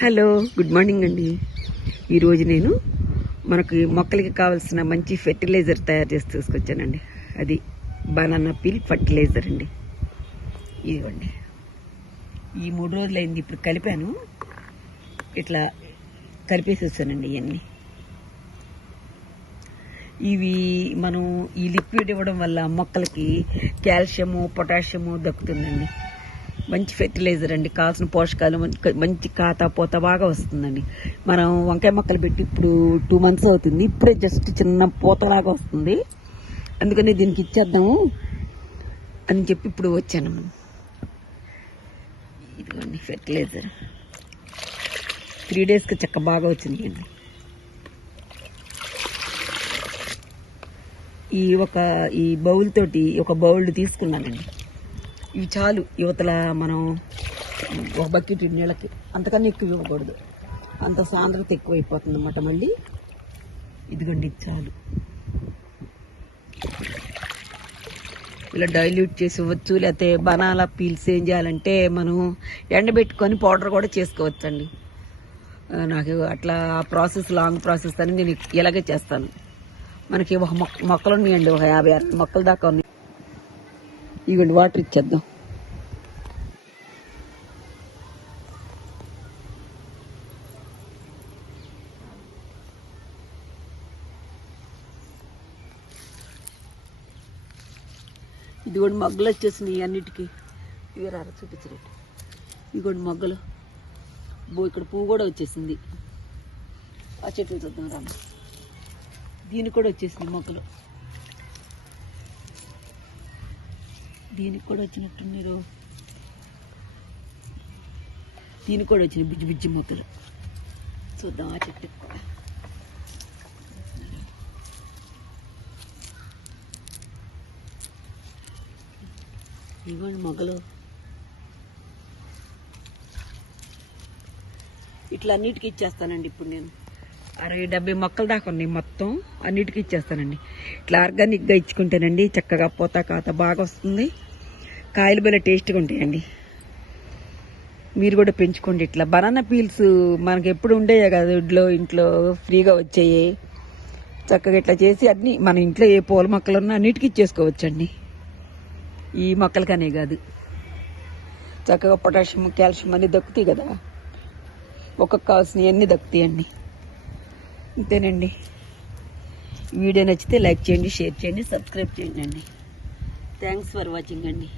Hello, good morning అండి. ఈరోజు నేను మనకి మొక్కలకి కావాల్సిన మంచి ఫెర్టిలైజర్ తయారు చేసి తీసుకొచ్చానండి. అది బనానా పీల్ ఫర్టిలైజర్ అండి. ఇదిగోండి, ఈ 3 రోజులైంది. ఇప్పుడు కలిపాను, ఇట్లా కలిపేసి వచ్చానండి. ఇవన్నీ ఇవి మనం ఈ లిక్విడ్ ఇవ్వడం వల్ల మొక్కలకి కాల్షియము, పొటాషియము దక్కుతుందండి. మంచి ఫెర్టిలైజర్ అండి. కావాల్సిన పోషకాలు మంచి కాత పోత బాగా వస్తుందండి. మనం వంకాయ మొక్కలు పెట్టి ఇప్పుడు 2 months అవుతుంది. ఇప్పుడే జస్ట్ చిన్న పూతలాగా వస్తుంది. అందుకని దీనికి ఇచ్చేద్దాము అని చెప్పి ఇప్పుడు వచ్చాను. ఇదిగోండి ఫెర్టిలైజర్. 3 daysకి చక్క బాగా వచ్చింది అండి. ఈ బౌల్ తోటి ఒక బౌల్ తీసుకున్నానండి. ఇవి చాలు. యువతల మనం ఒక బకెట్ నీళ్ళకి అంతకన్నా ఎక్కువ ఇవ్వకూడదు, అంత సాంద్రత ఎక్కువైపోతుంది అన్నమాట. మళ్ళీ ఇదిగోండి, ఇది చాలు. ఇలా డైల్యూట్ చేసి ఇవ్వచ్చు. లేకపోతే బనానా పీల్స్ ఏం చేయాలంటే మనం ఎండబెట్టుకొని పౌడర్ కూడా చేసుకోవచ్చండి. నాకు అట్లా ప్రాసెస్ లాంగ్ ప్రాసెస్ అని నేను ఇలాగే చేస్తాను. మనకి ఒక మొక్కలు ఉన్నాయండి, ఒక 50-60 మొక్కల దాకా ఉన్నాయి. ఇవ్వండి, వాటర్ ఇచ్చేద్దాం. ఇది కూడా మొగ్గలు వచ్చేసినాయి అన్నిటికీ. ఇవి రారా చూపించరేటు. ఇవి కూడా మొగ్గలు. ఇక్కడ పువ్వు కూడా వచ్చేసింది. ఆ చెట్లు చూద్దాం రామ్మ. దీనికి కూడా వచ్చేసింది మొగ్గలు. దీనికి కూడా వచ్చినట్టున్నారు. దీనికి కూడా వచ్చినాయి బుజ్జి బుజ్జి మొక్కలు. చూద్దాం ఆ చెట్టుకి కూడా. ఇవ్వండి మొగ్గలు. ఇట్లా అన్నిటికీ ఇచ్చేస్తానండి. ఇప్పుడు నేను 60-70 మొక్కల దాకా ఉన్నాయి. మొత్తం అన్నిటికీ ఇచ్చేస్తానండి. ఇట్లా ఆర్గానిక్గా ఇచ్చుకుంటేనండి చక్కగా పోత కాత బాగా వస్తుంది. కాయలు బల టేస్ట్గా ఉంటాయండి. మీరు కూడా పెంచుకోండి. ఇట్లా బనానా పీల్స్ మనకి ఎప్పుడు ఉండేయే కదా, ఇంట్లో ఫ్రీగా వచ్చాయి. చక్కగా ఇట్లా చేసి అన్ని మన ఇంట్లో ఏ పూల మొక్కలు ఉన్నా అన్నిటికీ ఇచ్చేసుకోవచ్చండి. ఈ మొక్కలకనే కాదు, చక్కగా పొటాషియం, కాల్షియం అన్నీ దక్కుతాయి కదా. ఒక్కొక్క కావాల్సినవి అన్నీ దక్కుతాయండి. అంతేనండి. వీడియో నచ్చితే లైక్ చేయండి, షేర్ చేయండి, సబ్స్క్రైబ్ చేయండి అండి. థ్యాంక్స్ ఫర్ వాచింగ్ అండి.